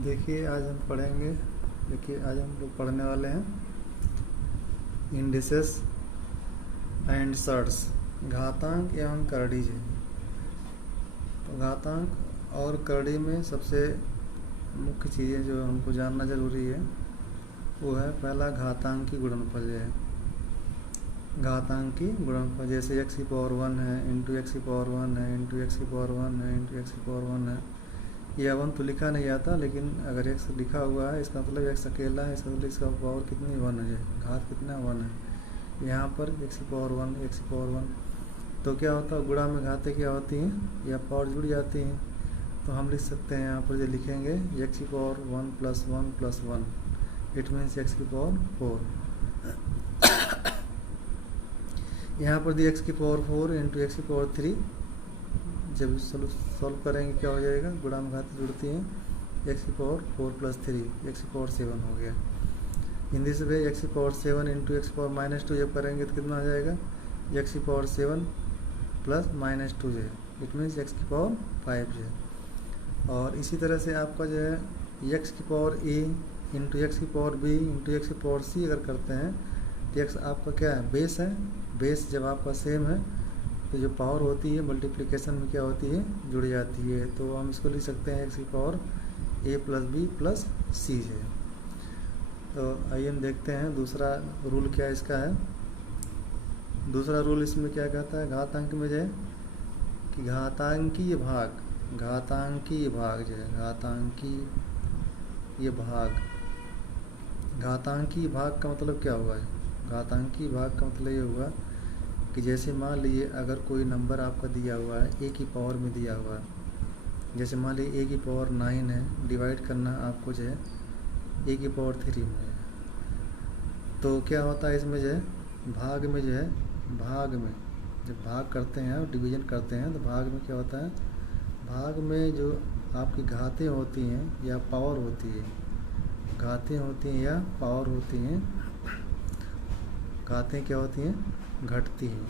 देखिए आज हम लोग पढ़ने वाले हैं इंडिसेस एंड सर्ट्स, घातांक एवं करड़ी। तो घातांक और करड़ी में सबसे मुख्य चीज़ें जो हमको जानना ज़रूरी है वो है पहला घातांकी गुणनफल है। घातांकी गुणनफल जैसे x की पावर 1 है इंटू एक्स की पावर 1 है इंटू एक्स की पावर 1 है इंटू एक्स की पावर 1 है। यह 1 तो लिखा नहीं आता, लेकिन अगर x लिखा हुआ है इसका मतलब x अकेला है, इसका मतलब इसका पावर कितनी 1 है, घात कितना 1 है। यहाँ पर x की पावर 1 x की पावर 1 तो क्या होता है, गुणा में घातें क्या होती हैं या पावर जुड़ जाती हैं। तो हम लिख सकते हैं यहाँ पर जो लिखेंगे x की power 1 plus 1 plus 1 it means x की पावर 4। यहाँ पर दी x की पावर 4 इंटू एक्स की पावर 3, जब सॉल्व करेंगे क्या हो जाएगा, गुणा में घातें जुड़ती हैं, x की पावर 4 प्लस 3 x की पावर 7 हो गया। इन दिस वे x की पावर 7 इंटू एक्स की पावर -2 जब करेंगे तो कितना आ जाएगा, x की पावर 7 प्लस -2 जो है इट मीन्स x की पावर 5 जो है। और इसी तरह से आपका जो है x की पावर a इंटू एक्स की पावर b इंटू एक्स की पावर c अगर करते हैं तो x आपका क्या है, बेस है। बेस जब आपका सेम है तो जो पावर होती है मल्टीप्लिकेशन में क्या होती है, जुड़ जाती है। तो हम इसको लिख सकते हैं x की power a plus B plus C है। तो आइए हम देखते हैं दूसरा रूल क्या इसका है। दूसरा रूल इसमें क्या कहता है, घातांक में जो है कि घातांकीय भाग जो है घातांकीय भाग का मतलब क्या हुआ है। घातांकीय भाग का मतलब ये हुआ कि जैसे मान लीजिए अगर कोई नंबर आपका दिया हुआ है a की पावर में दिया हुआ है, जैसे मान लीजिए a की पावर 9 है, डिवाइड करना आपको जो है a की पावर 3 में है। तो क्या होता है इसमें जो है भाग में जब भाग करते हैं और डिवीजन करते हैं तो भाग में क्या होता है, भाग में जो आपकी घातें होती हैं या पावर होती है, घातें होती हैं या पावर होती हैं, घातें क्या होती हैं, घटती हैं।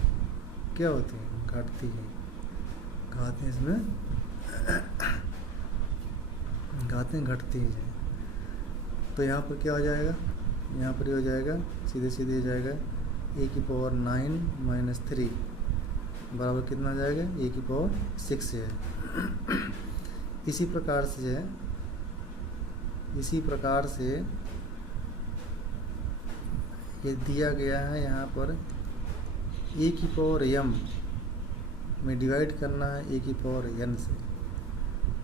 क्या होती हैं, घटती हैं। घातें इसमें घातें घटती हैं। तो यहाँ पर क्या हो जाएगा, यहाँ पर ये हो जाएगा सीधे सीधे हो जाएगा a की पावर 9 माइनस 3 बराबर कितना आ जाएगा, a की पावर 6 है। इसी प्रकार से ये दिया गया है यहाँ पर a की पावर m में डिवाइड करना है a की पावर n से,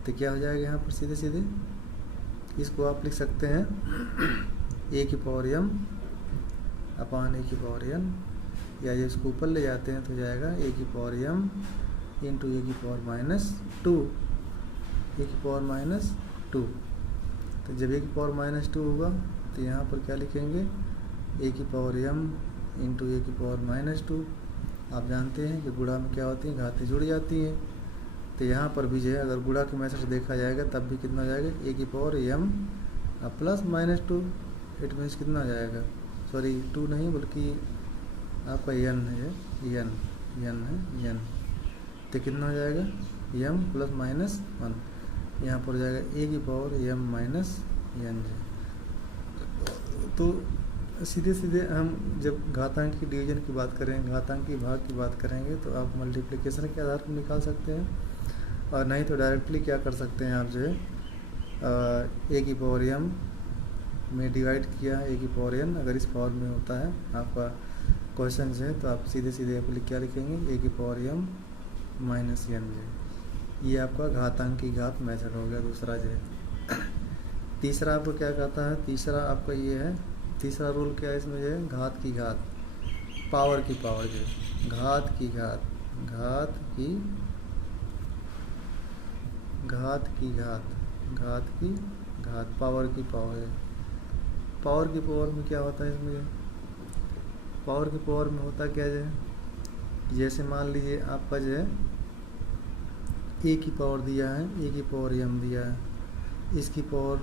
तो क्या हो जाएगा यहाँ पर सीधे सीधे इसको आप लिख सकते हैं a की पावर m अपान a की पावर n, या ये इसको ऊपर ले जाते हैं तो जाएगा a की पावर m इंटू a की पावर -2 a की पावर -2। तो जब a की पावर -2 होगा तो यहाँ पर क्या लिखेंगे, a की पावर m इंटू a की पावर -2। आप जानते हैं कि गुणा में क्या होती हैं, घातें जुड़ जाती हैं। तो यहाँ पर भी जो है अगर गुणा के मेथड से देखा जाएगा तब भी कितना हो जाएगा, a की power m plus -2 it means कितना आ जाएगा, सॉरी 2 नहीं बल्कि आपका n है, n तो कितना हो जाएगा m प्लस -1, यहाँ पर हो जाएगा a की पावर m माइनस n। तो सीधे सीधे हम जब घातांक की डिवीजन की बात करेंगे, घातांक की भाग की बात करेंगे तो आप मल्टीप्लिकेशन के आधार पर निकाल सकते हैं, और नहीं तो डायरेक्टली क्या कर सकते हैं आप जो है a की पावर m में डिवाइड किया a की पावर n, अगर इस पावर में होता है आपका क्वेश्चन है तो आप सीधे सीधे आप क्या लिखेंगे, a की पावर m माइनस n जो ये आपका घातांक की घात मेथड हो गया दूसरा जो है। तीसरा आपको क्या कहता है, तीसरा आपका ये है, तीसरा रूल क्या है इसमें जो है घात की घात, पावर की पावर जो है, घात की घात पावर की पावर है। पावर की पावर में क्या होता है इसमें, पावर की पावर में होता क्या जो है, जैसे मान लीजिए आपका जो है a की पावर दिया है, a की पावर m दिया है, इसकी पावर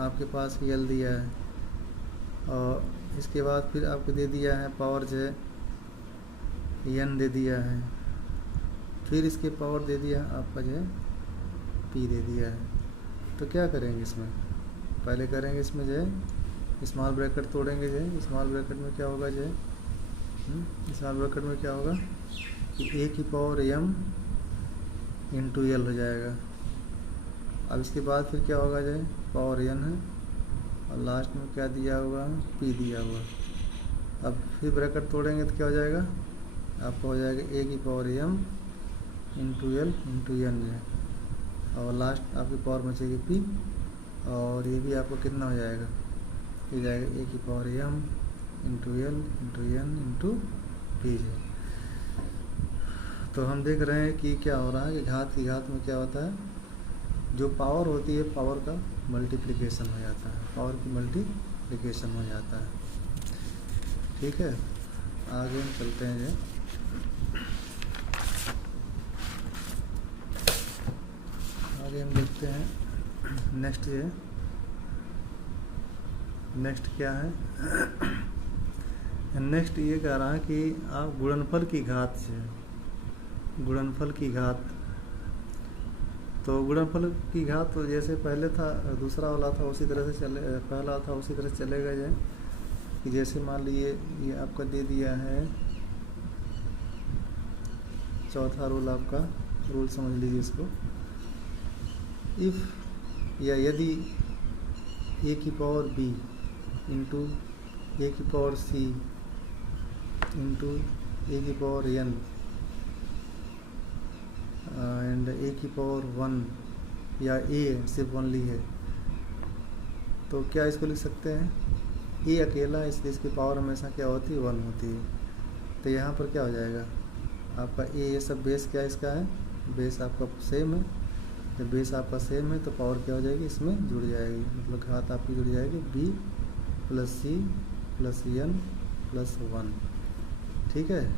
आपके पास l दिया है, और इसके बाद फिर आपको दे दिया है पावर जो है n दे दिया है, फिर इसके पावर दे दिया आपका जो है p दे दिया है। तो क्या करेंगे इसमें, पहले करेंगे इसमें जो है स्मॉल ब्रैकेट तोड़ेंगे जो है। स्मॉल ब्रैकेट में क्या होगा जो है, स्मॉल ब्रैकेट में क्या होगा कि ए की पावर m इंटू एल हो जाएगा। अब इसके बाद फिर क्या होगा जो है पावर n है और लास्ट में क्या दिया हुआ है p दिया हुआ। अब फिर ब्रैकेट तोड़ेंगे तो क्या हो जाएगा, आपका हो जाएगा ए की power m into l into n जो है, और लास्ट आपकी पावर बचेगी p, और ये भी आपको कितना हो जाएगा, ये जाएगा ए की power m into l into n into p जो। तो हम देख रहे हैं कि क्या हो रहा है कि घात की घात में क्या होता है, जो पावर होती है पावर का मल्टीप्लिकेशन हो जाता है, पावर की मल्टीप्लिकेशन हो जाता है। ठीक है, आगे हम चलते हैं जो, आगे हम देखते हैं नेक्स्ट ये, नेक्स्ट क्या है नेक्स्ट ये कह रहा है कि आप गुणनफल की घात से, गुणनफल की घात, तो गुणनफल की घात तो जैसे पहले था दूसरा वाला था उसी तरह से चले, पहला था उसी तरह से चलेगा जाए कि जैसे मान लीजिए ये आपका दे दिया है, चौथा रूल आपका रूल समझ लीजिए इसको, इफ़ या यदि ए की पावर b इंटू ए की पावर c इंटू ए की पावर n एंड ए की पावर 1 या ए सिर्फ ओनली है, तो क्या इसको लिख सकते हैं, ए अकेला है इसलिए इसकी पावर हमेशा क्या होती है 1 होती है। तो यहाँ पर क्या हो जाएगा आपका ए, ये सब बेस क्या इसका है, बेस आपका सेम है, जब बेस आपका सेम है तो पावर क्या हो जाएगी इसमें जुड़ जाएगी, मतलब घात आपकी जुड़ जाएगी b plus c plus n plus 1। ठीक है,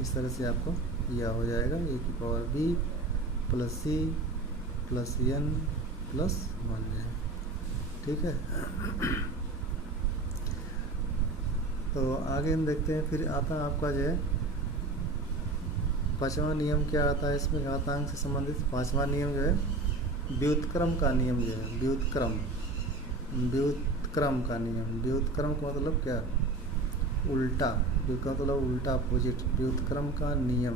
इस तरह से आपको यह हो जाएगा ए की power b plus c plus n plus 1 है। ठीक है, तो आगे हम देखते हैं, फिर आता है आपका जो है पांचवा नियम क्या आता है इसमें, घातांक से संबंधित पांचवा नियम जो है व्युत्क्रम का नियम जो है, व्युत्क्रम, व्युत्क्रम का नियम। व्युत्क्रम का मतलब क्या, उल्टा, व्युत्क्रम का मतलब उल्टा, अपोजिट, व्युत्क्रम का नियम।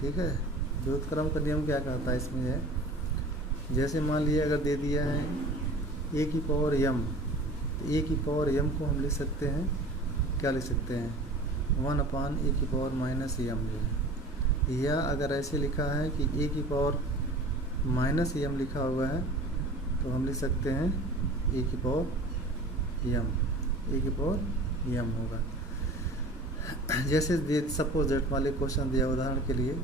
ठीक है, व्युत्क्रम का नियम क्या कहता है इसमें है, जैसे मान लीजिए अगर दे दिया है ए की पावर m, तो ए की पावर m को हम लिख सकते हैं, क्या लिख सकते हैं 1 ए की पावर माइनस m जो है, या अगर ऐसे लिखा है कि ए की पावर माइनस m लिखा हुआ है तो हम लिख सकते हैं ए की पावर m, ए की पावर m होगा। जैसे सपोज दैट वाले क्वेश्चन दिया उदाहरण के लिए,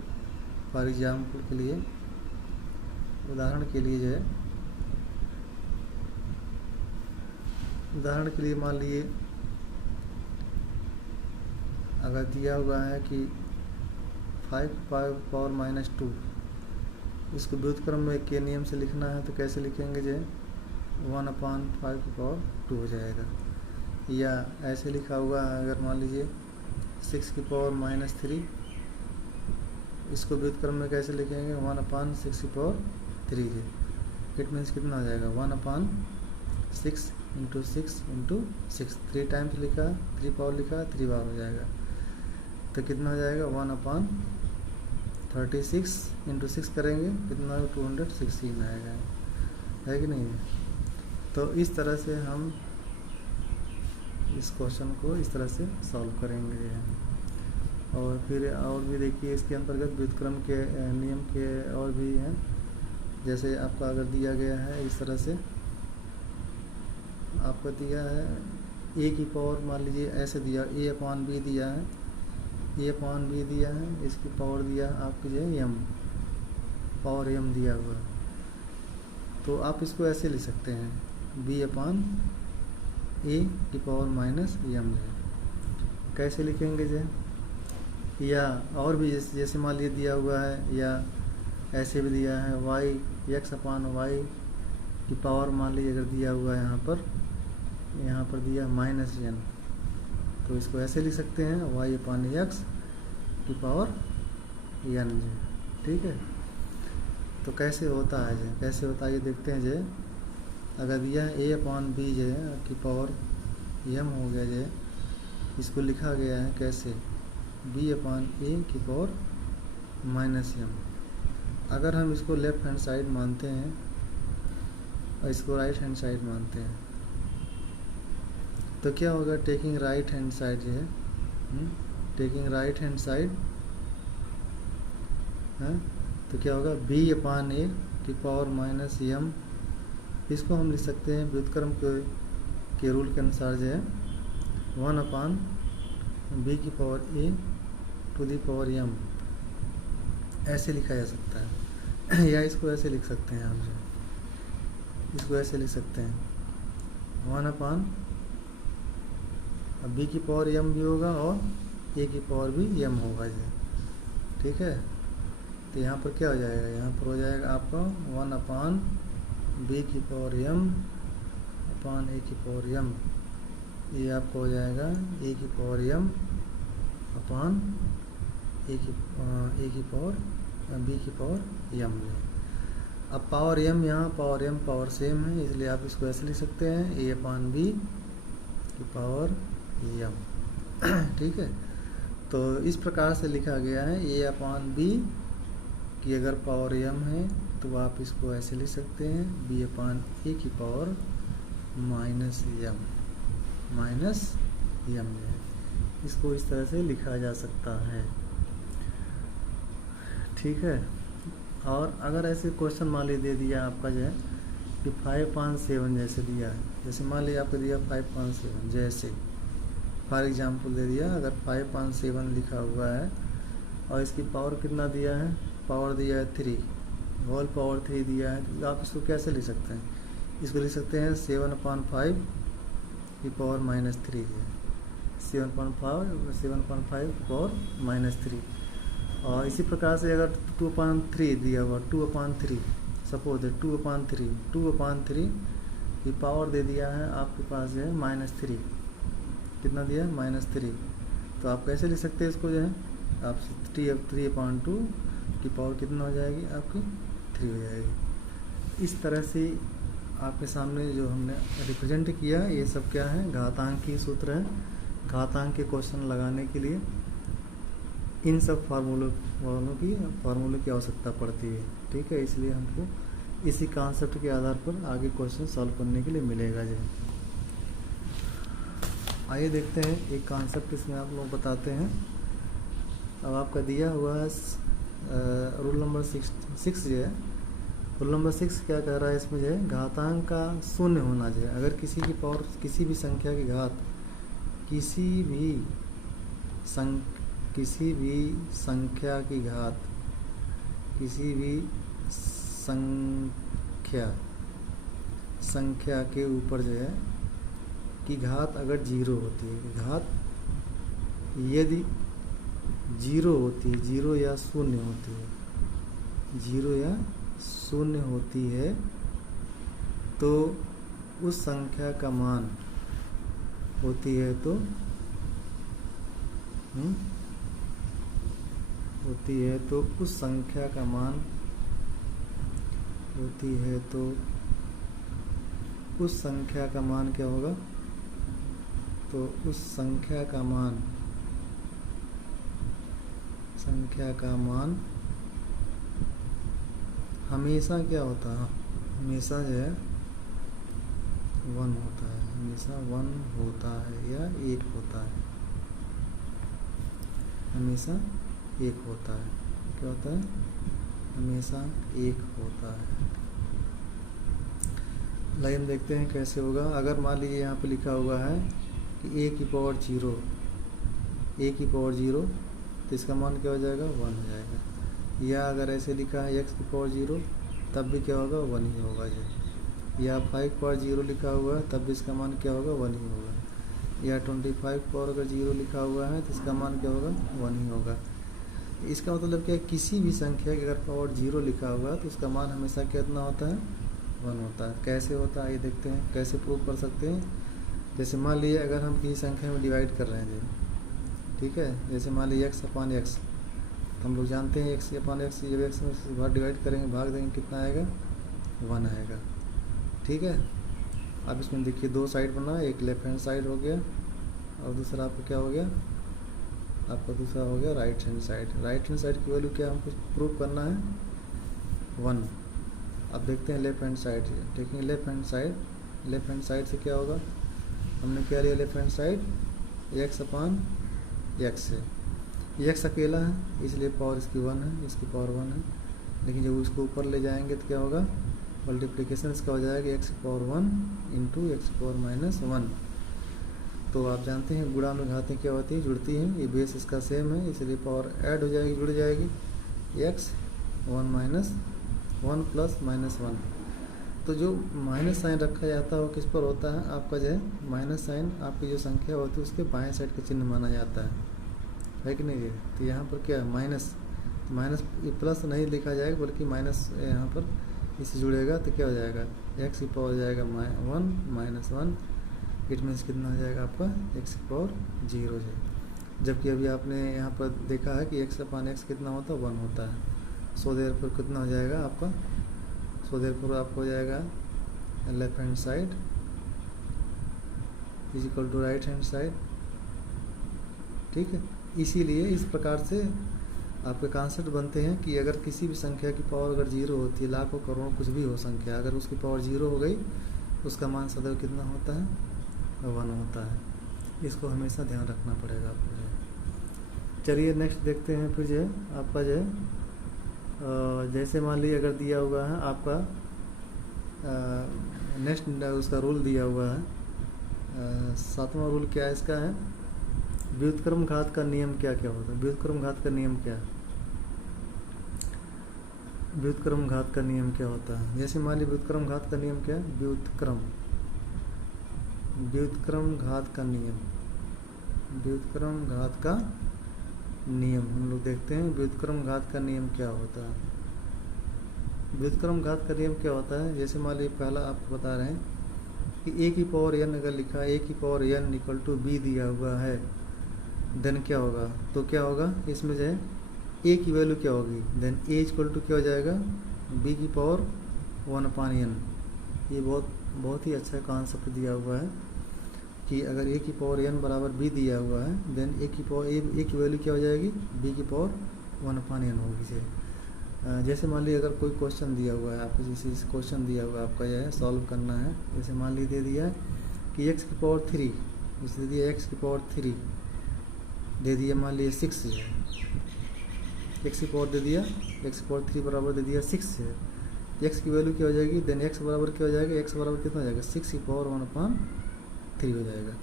फॉर एग्जाम्पल के लिए, उदाहरण के लिए जो है, उदाहरण के लिए मान लिए अगर दिया हुआ है कि 5 पावर माइनस 2, इसको व्युत्क्रम में के नियम से लिखना है तो कैसे लिखेंगे जो 1/5 की पावर 2 हो जाएगा। या ऐसे लिखा हुआ है अगर मान लीजिए 6 की पावर माइनस 3, इसको व्युत्क्रम में कैसे लिखेंगे 1/6 की पावर 3 है। इट मीन्स कितना हो जाएगा 1/6 इंटू 6 इंटू 6, 3 टाइम्स लिखा, 3 पावर लिखा, 3 बार हो जाएगा, तो कितना हो जाएगा 1/36 इंटू 6 करेंगे कितना 216 आएगा, है कि नहीं। तो इस तरह से हम इस क्वेश्चन को इस तरह से सॉल्व करेंगे। और फिर और भी देखिए इसके अंतर्गत व्युत्क्रम के नियम के और भी हैं, जैसे आपका अगर दिया गया है इस तरह से, आपको दिया है ए की पावर मान लीजिए ऐसे दिया, a/b दिया है, a/b दिया है, इसकी पावर दिया आपकी जो है m, पावर m दिया हुआ, तो आप इसको ऐसे लिख सकते हैं b/a की पावर माइनस m है। कैसे लिखेंगे जो, या और भी जैसे मान लीजिए दिया हुआ है, या ऐसे भी दिया है y/y की पावर मान लीजिए अगर दिया हुआ है यहाँ पर दिया -n, तो इसको ऐसे लिख सकते हैं y/x की पावर n। ठीक है, तो कैसे होता है जो, कैसे होता है ये देखते हैं जो। अगर दिया है a अपॉन बी जो है की पावर m हो गया जो, इसको लिखा गया है कैसे, b अपॉन a की पावर माइनस m। अगर हम इसको लेफ्ट हैंड साइड मानते हैं और इसको राइट हैंड साइड मानते हैं तो क्या होगा, टेकिंग राइट हैंड साइड जो है, टेकिंग राइट हैंड साइड है, तो क्या होगा b अपान ए की पावर माइनस m। इसको हम लिख सकते हैं व्युत्क्रम के रूल के अनुसार जो है 1 अपान b की power a to the power m, ऐसे लिखा जा सकता है। या इसको ऐसे लिख सकते हैं हम जो, इसको ऐसे लिख सकते हैं 1 अपान b की पावर m भी होगा और a की पावर भी m होगा जो, ठीक है। तो यहाँ पर क्या हो जाएगा, यहाँ पर हो जाएगा आपका 1 अपान b की पावर m अपान a की पावर m, ये आपको हो जाएगा a की पावर m अपान a की पावर b की पावर m। अब पावर m, यहाँ पावर m पावर सेम है, इसलिए आप इसको ऐसे लिख सकते हैं a अपान b की पावर m, ठीक है। तो इस प्रकार से लिखा गया है a अपान b की अगर पावर m है तो आप इसको ऐसे लिख सकते हैं b अपान a की पावर माइनस m है, इसको इस तरह से लिखा जा सकता है, ठीक है। और अगर ऐसे क्वेश्चन मान ली दे दिया आपका जो है कि 5.7 जैसे दिया है, जैसे मान लीजिए आपको दिया 5.7 जैसे फॉर एग्जांपल दे दिया, अगर 5.7 लिखा हुआ है और इसकी पावर कितना दिया है, पावर दिया है 3, होल पावर 3 दिया है, तो आप इसको कैसे लिख सकते हैं, इसको लिख सकते हैं 7/5 की पावर माइनस 3 है, 7.5 की पावर माइनस 3। और इसी प्रकार से अगर 2/3 दिया हुआ, 2/3 सपोज 2/3 की पावर दे दिया है आपके पास जो है -3, कितना दिया है -3, तो आप कैसे लिख सकते हैं इसको जो है, आप 3/2 की पावर कितना हो जाएगी आपकी 3 हो जाएगी। इस तरह से आपके सामने जो हमने रिप्रेजेंट किया, ये सब क्या है, घातांक की सूत्र है। घातांक के क्वेश्चन लगाने के लिए इन सब फार्मूलों की आवश्यकता पड़ती है, ठीक है। इसलिए हमको इसी कॉन्सेप्ट के आधार पर आगे क्वेश्चन सॉल्व करने के लिए मिलेगा जो। आइए देखते हैं एक कॉन्सेप्ट इसमें आप लोग बताते हैं। अब आपका दिया हुआ है रूल नंबर 6 जो है, रूल नंबर 6 क्या कह रहा है इसमें जो है, घातांक का शून्य होना चाहिए। अगर किसी की पावर, किसी भी संख्या की घात, किसी भी संख्या की घात, किसी भी संख्या के ऊपर जो है की घात अगर 0 होती है, घात यदि 0 होती है, 0 या 0 होती है, 0 या 0 होती है, तो उस संख्या का मान होती है तो होती है तो उस संख्या का मान होती है तो उस संख्या का मान क्या होगा, तो उस संख्या का मान हमेशा क्या होता है, हमेशा जो है 1 होता है, हमेशा 1 होता है या 1 होता है, हमेशा 1 होता है, क्या होता है, हमेशा 1 होता है। लाइन देखते हैं कैसे होगा। अगर मान लीजिए यहाँ पे लिखा हुआ है कि a की पावर 0, a की पावर 0, तो इसका मान क्या हो जाएगा, 1 हो जाएगा। या अगर ऐसे लिखा है x की पावर 0, तब भी क्या होगा, 1 ही होगा जो। या 5 पावर 0 लिखा हुआ है, तब भी इसका मान क्या होगा, 1 ही होगा। या 25 पावर अगर 0 लिखा हुआ है तो इसका मान क्या होगा, 1 ही होगा। इसका मतलब क्या है, किसी भी संख्या की अगर पावर 0 लिखा हुआ है तो उसका मान हमेशा कितना होता है, 1 होता है। कैसे होता है ये देखते हैं, कैसे प्रूव कर सकते हैं। जैसे मान लीजिए अगर हम किसी संख्या में डिवाइड कर रहे हैं, ठीक है, जैसे मान लीजिए x/x, तो हम लोग जानते हैं एक्स अपॉन एक्स, जब एक्स में से भाग डिवाइड करेंगे, भाग देंगे, कितना आएगा 1 आएगा। ठीक है। अब इसमें देखिए दो साइड बना, एक लेफ्ट हैंड साइड हो गया और दूसरा आपका क्या हो गया, आपका दूसरा हो गया right hand side. Right hand side की वैल्यू क्या हमको प्रूव करना है 1। अब देखते हैं लेफ्ट हैंड साइड, देखेंगे left hand side, left hand side से क्या होगा, हमने क्या लिया left hand side x upon x है, एक्स अकेला है इसलिए पावर इसकी 1 है, इसकी पावर 1 है, लेकिन जब उसको ऊपर ले जाएंगे तो क्या होगा, मल्टीप्लिकेशन इसका हो जाएगा x power 1 into x power minus 1। तो आप जानते हैं गुणा में घातें क्या होती है, जुड़ती हैं, ये बेस इसका सेम है इसलिए पावर ऐड हो जाएगी, जुड़ जाएगी, एक्स 1 माइनस 1 प्लस माइनस 1। तो जो माइनस साइन रखा जाता है वो किस पर होता है, आपका जो है माइनस साइन आपकी जो संख्या होती है उसके बाएं साइड का चिन्ह माना जाता है कि नहीं। तो यहाँ पर क्या है माइनस, माइनस ये प्लस नहीं लिखा जाएगा बल्कि माइनस यहाँ पर इससे जुड़ेगा तो क्या हो जाएगा, एक्स की पावर हो जाएगा 1 माइनस 1, इट मीन्स कितना हो जाएगा आपका एक्स की पावर 0 है। जबकि अभी आपने यहाँ पर देखा है कि एक्स अपॉन एक्स कितना होता है 1 होता है। सो देयर पर कितना हो जाएगा आपका, सो देयर पर आपको हो जाएगा left hand side is equal to right hand side. ठीक है, इसीलिए इस प्रकार से आपके कॉन्सेप्ट बनते हैं कि अगर किसी भी संख्या की पावर अगर 0 होती है, लाखों करोड़ों कुछ भी हो संख्या, अगर उसकी पावर 0 हो गई उसका मान सदैव कितना होता है 1 होता है। इसको हमेशा ध्यान रखना पड़ेगा आपको जो है। चलिए नेक्स्ट देखते हैं फिर जो है आपका जो है जैसे मान लीजिए अगर दिया हुआ है आपका नेक्स्ट उसका रूल दिया हुआ है 7वां रूल क्या है इसका है, व्युत्क्रम घात का नियम क्या क्या होता है। व्युत्क्रम घात का नियम क्या, व्युत्क्रम घात का नियम क्या होता है। जैसे मान लीजिए व्युत्क्रम घात का नियम क्या है, व्युत्क्रम घात का नियम, व्युत्क्रम घात का नियम हम लोग देखते हैं व्युत्क्रम घात का नियम क्या होता है। व्युत्क्रम घात का नियम क्या होता है, जैसे मान लीजिए पहला आपको बता रहे हैं कि a की पावर n अगर लिखा है, a की power n equal to b दिया हुआ है, देन क्या होगा, तो क्या होगा इसमें जो है a की वैल्यू क्या होगी, देन a इक्वल टू क्या हो जाएगा b की पावर 1/n। ये बहुत ही अच्छा कॉन्सेप्ट दिया हुआ है कि अगर a की पावर n बराबर b दिया हुआ है, देन a की वैल्यू क्या हो जाएगी b की पावर 1/n होगी। जैसे मान लीजिए अगर कोई क्वेश्चन दिया हुआ है आपको, जैसे क्वेश्चन दिया हुआ है आपका यह है सॉल्व करना है, जैसे मान लीजिए दे दिया है कि x की पावर 3, जैसे दे दिया x की पावर 3 दे दिया, मान लीजिए 6 है, x की पावर दे दिया, x की पावर 3 बराबर दे दिया 6 है, x की वैल्यू क्या हो जाएगी, देन x बराबर क्या हो जाएगा, x बराबर कितना हो जाएगा 6 की पावर 1/3 हो जाएगा।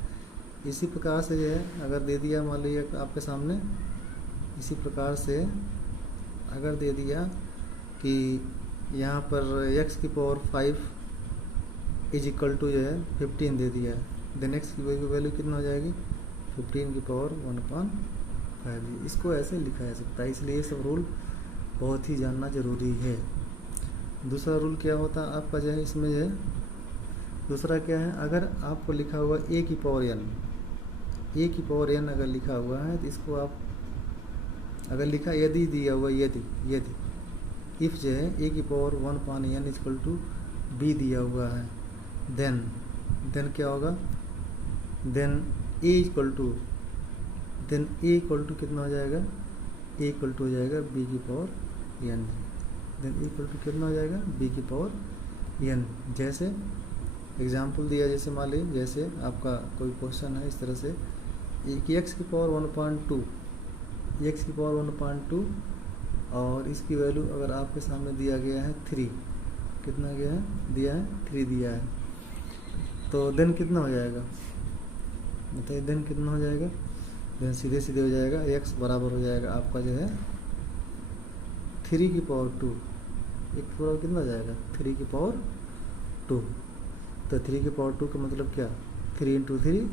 इसी प्रकार से जो है अगर दे दिया मान लीजिए आपके सामने, इसी प्रकार से अगर दे दिया कि यहाँ पर x की पावर 5 इज इक्वल टू जो है 15 दे दिया है, देन x की वैल्यू कितना हो जाएगी 15 की पावर 1/5। इसको ऐसे लिखा जा सकता है, इसलिए ये सब रूल बहुत ही जानना ज़रूरी है। दूसरा रूल क्या होता है आपका जो है इसमें जो है, दूसरा क्या है, अगर आपको लिखा हुआ a की पावर n अगर लिखा हुआ है तो इसको आप अगर लिखा यदि दिया हुआ यदि इफ़ जो है a की power 1/n equal to b दिया हुआ है, देन क्या होगा, देन a इक्वल टू कितना हो जाएगा, a इक्वल टू हो जाएगा b की power n, then a equal to कितना हो जाएगा b की पावर n। जैसे एग्जाम्पल दिया, जैसे मान लीजिए जैसे आपका कोई क्वेश्चन है इस तरह से कि x की पावर 1/2, x की पावर 1/2 और इसकी वैल्यू अगर आपके सामने दिया गया है 3, कितना गया है दिया है 3 दिया है, तो देन कितना हो जाएगा बताइए, देन कितना हो जाएगा, देन सीधे हो जाएगा x बराबर हो जाएगा आपका जो है 3 की पावर 2, एक बराबर कितना हो जाएगा 3 की पावर 2। तो 3 की पावर 2 का मतलब क्या, 3 × 3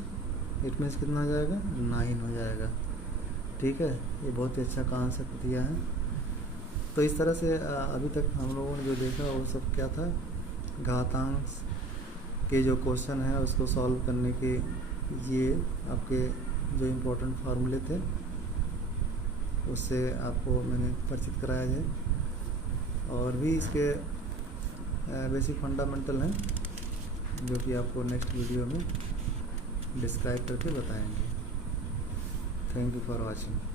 इट मीन्स कितना हो जाएगा 9 हो जाएगा। ठीक है, ये बहुत ही अच्छा कॉन्सेप्ट दिया है। तो इस तरह से अभी तक हम लोगों ने जो देखा वो सब क्या था, घातांक के जो क्वेश्चन है उसको सॉल्व करने के ये आपके जो इम्पोर्टेंट फार्मूले थे उससे आपको मैंने परिचित कराया है। और भी इसके बेसिक फंडामेंटल हैं जो कि आपको नेक्स्ट वीडियो में डिस्क्राइब करके बताएंगे। Thank you for watching.